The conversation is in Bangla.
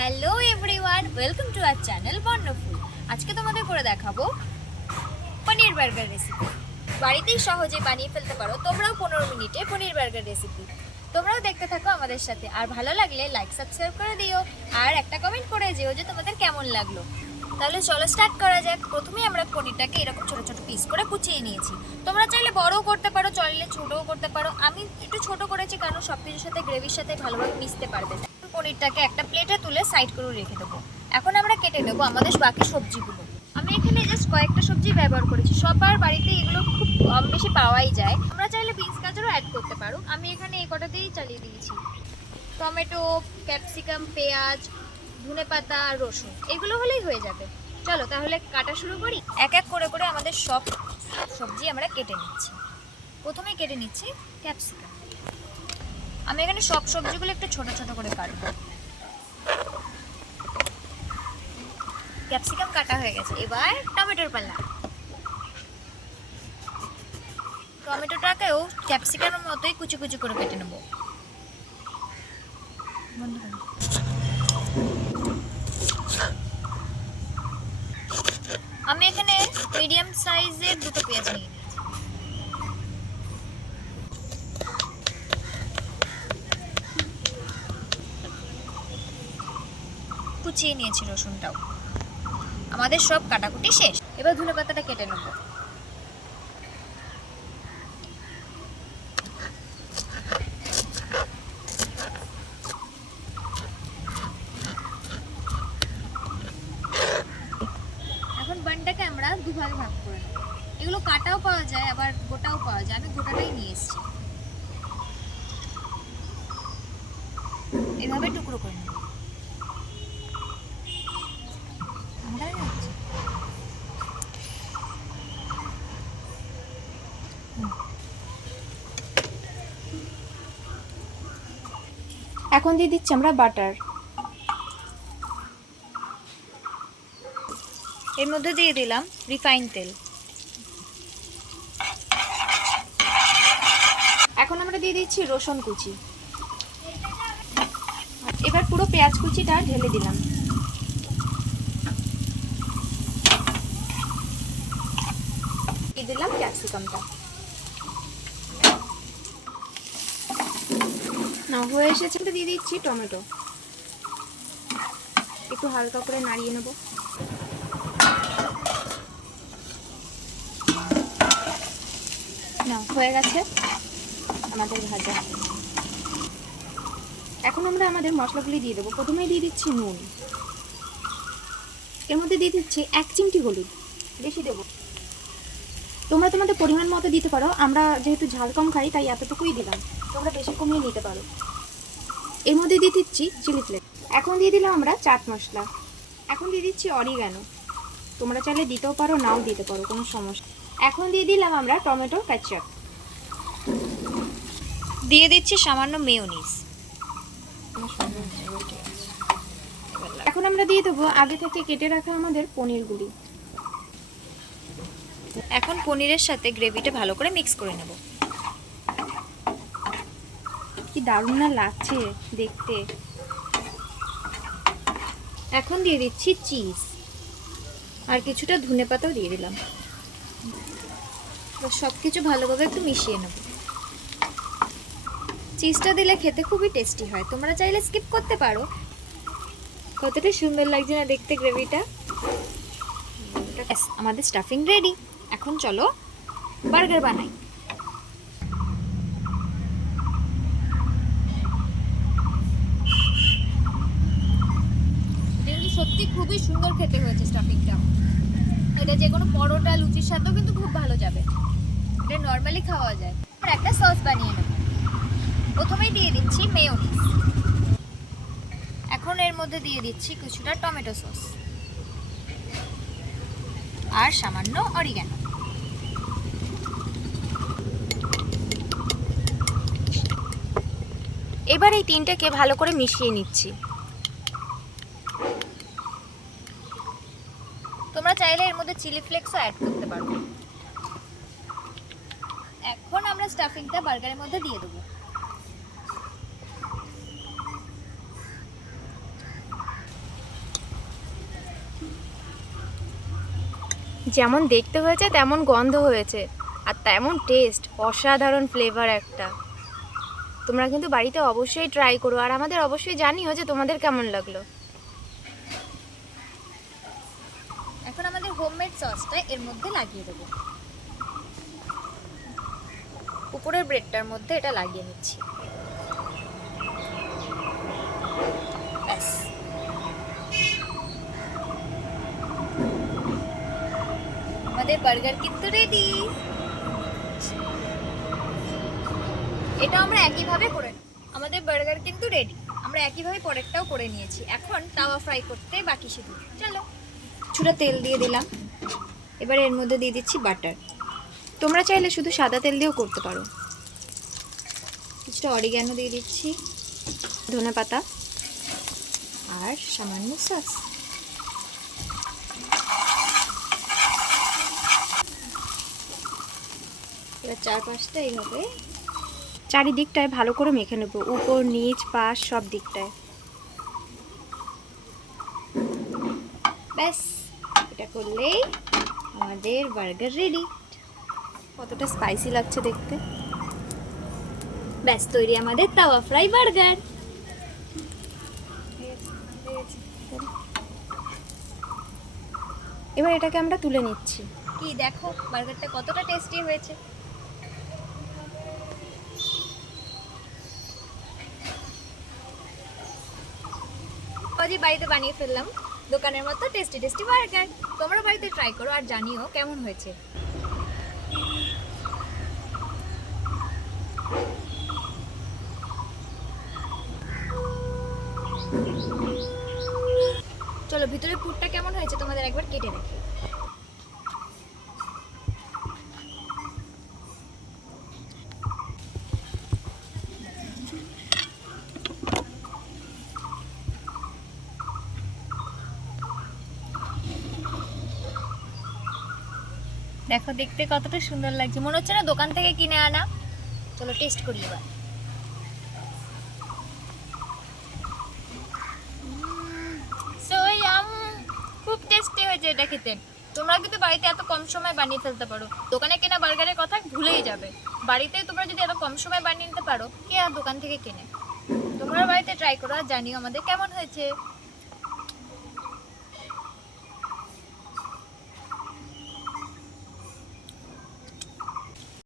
Hello everyone, welcome to our channel Barnaful আজকে তোমাদের করে দেখাবো পনির বার্গার রেসিপি বাড়িতেই সহজে বানিয়ে ফেলতে পারো, তোমরাও পনেরো মিনিটে পনির বার্গার রেসিপি তোমরাও দেখতে থাকো আমাদের সাথে। আর ভালো লাগলে লাইক সাবস্ক্রাইব করে দিও, আর একটা কমেন্ট করে যেও যে তোমাদের কেমন লাগল। তাহলে চলো স্টার্ট করা যাক। প্রথমেই আমরা পনিরটাকে এরকম ছোট ছোট পিস করে কুচিয়ে নিয়েছি। তোমরা চাইলে বড়ও করতে পারো, চাইলে ছোটও করতে পারো। আমি একটু ছোট করেছি, কারণ সব কিছুর সাথে গ্রেভির সাথে ভালোভাবে মিশতে পারবে পনিরটাকে একটা প্লেটে তুলে সাইড করে রেখে দেবো। এখন আমরা কেটে নেব আমাদের বাকি সবজিগুলো। আমি এখানে জাস্ট কয়েকটা সবজি ব্যবহার করেছি। সবার বাড়িতে এগুলো খুব কম বেশি পাওয়াই যায়। আমরা চাইলে বিনস গাজরও অ্যাড করতে পারো। আমি এখানে এই কটাতেই চালিয়ে দিয়েছি। টমেটো ক্যাপসিকাম পেঁয়াজ, ধনে পাতা, রসুন, এগুলো হলেই হয়ে যাবে। চলো তাহলে কাটা শুরু করি। এক এক করে করে আমাদের সব সবজি আমরা কেটে নিচ্ছি। প্রথমে কেটে নিচ্ছি ক্যাপসিকাম আমি এখানে সব সবজিগুলো একটু ছোট ছোট করে কাটবো। ক্যাপসিকাম কাটা হয়ে গেছে। এবার টমেটোর পাল্লা। টমেটোটাকেও ক্যাপসিকামের মতোই কুচি কুচি করে কেটে নেব। আমি এখানে মিডিয়াম সাইজের দুটো পেঁয়াজ নিয়ে নিয়েছি। কুচিয়ে নিয়েছি রসুনটাও। আমাদের সব কাটাকুটি শেষ। এবার ধনে পাতাটা কেটে নেব। এখন বানটাকে আমরা দুভাগে ভাগ করে নেব। এগুলো কাটাও পাওয়া যায়, আবার গোটাও পাওয়া যায়। আমি গোটাটাই নিয়ে এসেছি। এভাবে টুকরো করে নেব। এখন দিয়ে দিচ্ছি আমরা বাটার। এর মধ্যে দিয়ে দিলাম রিফাইন তেল। এখন আমরা দিয়ে দিচ্ছি রসুন কুচি। এবার পুরো পেঁয়াজ কুচিটা ঢেলে দিলাম। দিলাম ক্যাপসিকামটা না, হয়ে এসেছে তো দিয়ে দিচ্ছি টমেটো। একটু হালকা করে নাড়িয়ে নেব। না, হয়ে গেছে আমাদের ভাজা। এখন আমরা আমাদের মশলাগুলি দিয়ে দেবো। প্রথমেই দিয়ে দিচ্ছি নুন। এর মধ্যে দিয়ে দিচ্ছি এক চিমটি হলুদ। বেশি দেবো। তোমরা তোমাদের পরিমাণ মতো দিতে পারো। আমরা যেহেতু ঝাল কম খাই, তাই এতটুকুই দিলাম। তোমরা বেশি কমিয়ে নিতে পারো। এর মধ্যে দিয়ে দিচ্ছি চিলি ফ্লেক্স এখন দিয়ে দিলাম আমরা চাট মশলা। এখন দিয়ে দিচ্ছি অরিগানো। তোমরা চাইলে দিতেও পারো, নাও দিতে পারো, কোনো সমস্যা এখন দিয়ে দিলাম আমরা টমেটো ক্যাচআপ দিয়ে দিচ্ছি সামান্য মেয়োনিজ। এখন আমরা দিয়ে দেবো আগে থেকে কেটে রাখা আমাদের পনির পনিরগুলি এখন পনিরের সাথে গ্রেভিটা ভালো করে মিক্স করে নেব। কি দারুণ না লাগছে দেখতে? এখন দিয়ে দিচ্ছি চিজ আর কিছুটা ধনে পাতাও দিয়ে দিলাম। সব কিছু ভালোভাবে একটু মিশিয়ে নেব। চিজটা দিলে খেতে খুবই টেস্টি হয়। তোমরা চাইলে স্কিপ করতে পারো। কতটা সুন্দর লাগছে না দেখতে গ্রেভিটা। আমাদের স্টাফিং রেডি এখন চলো বার্গার বানাই এটা কিন্তু সত্যি খুবই সুন্দর খেতে হয়েছে স্টাফিংটা এটা যে কোনো পরোটা, লুচির সাথেও কিন্তু খুব ভালো যাবে। এটা নর্মালি খাওয়া যায়। আর একটা সস বানিয়ে নেব। প্রথমেই দিয়ে দিচ্ছি মেয়োনিজ এখন এর মধ্যে দিয়ে দিচ্ছি কিছুটা টমেটো সস আর সামান্য অরিগ্যানো এবার এই তিনটাকে ভালো করে মিশিয়ে নিচ্ছি। চাইলে এর মধ্যে চিলি ফ্লেক্সও অ্যাড করতে পারব। এখন আমরা স্টাফিংটা বার্গারের মধ্যে দিয়ে দেবো। যেমন দেখতে হয়েছে, তেমন গন্ধ হয়েছে। আর তেমন টেস্ট অসাধারণ ফ্লেভার একটা। তোমরা কিন্তু বাড়িতে অবশ্যই ট্রাই করো। আর আমাদের অবশ্যই জানিও যে তোমাদের কেমন লাগল। হোমমেড সসটা এর মধ্যে লাগিয়ে দেবো। উপরের ব্রেডটার মধ্যে এটা লাগিয়ে নিচ্ছি। আমাদের বার্গার কিন্তু রেডি এটা আমরা একইভাবে করে। আমাদের বার্গার কিন্তু রেডি আমরা একইভাবে পরেরটাও করে নিয়েছি। এখন তাওয়া ফ্রাই করতে বাকি শুধু চলো। কিছুটা তেল দিয়ে দিলাম। এবার এর মধ্যে দিয়ে দিচ্ছি বাটার তোমরা চাইলে শুধু সাদা তেল দিয়েও করতে পারো। কিছুটা অরিগ্যানো দিয়ে দিচ্ছি, ধনে পাতা আর সামান্য সস এবার চার পাঁচটা এইভাবে চারিদিকটায় ভালো করে মেখে নেব। উপর, নিচ, পাশ, সব দিকটায়। ব্যাস। এটা করলেই আমাদের বার্গার রেডি কতটা স্পাইসি লাগছে দেখতে। ব্যাস, তৈরি আমাদের তাওয়া ফ্রাই বার্গার এবার এটাকে আমরা তুলে নিচ্ছি। কি দেখো বার্গারটা কতটা টেস্টি হয়েছে। বাড়িতে বানিয়ে ফেললাম। দোকানের মতো টেস্টি টেস্টি বার্গার তোমরা বাড়িতে ট্রাই করো আর জানিও কেমন হয়েছে। চলো ভিতরে পুরটা কেমন হয়েছে তোমাদের একবার কেটে দেখি। দেখো, দেখতে কতটা সুন্দর লাগছে। মনে হচ্ছে না দোকান থেকে কিনে আনা। চলো টেস্ট করি এবার। খুব টেস্টি হয়েছে এটা খেতে। তোমরা কিন্তু বাড়িতে এত কম সময় বানিয়ে ফেলতে পারো। দোকানে কেনা বার্গারের কথা ভুলেই যাবে। বাড়িতে তোমরা যদি এত কম সময় বানিয়ে নিতে পারো, কে আর দোকান থেকে কেনে? তোমরা বাড়িতে ট্রাই করো আর জানিও আমাদের কেমন হয়েছে।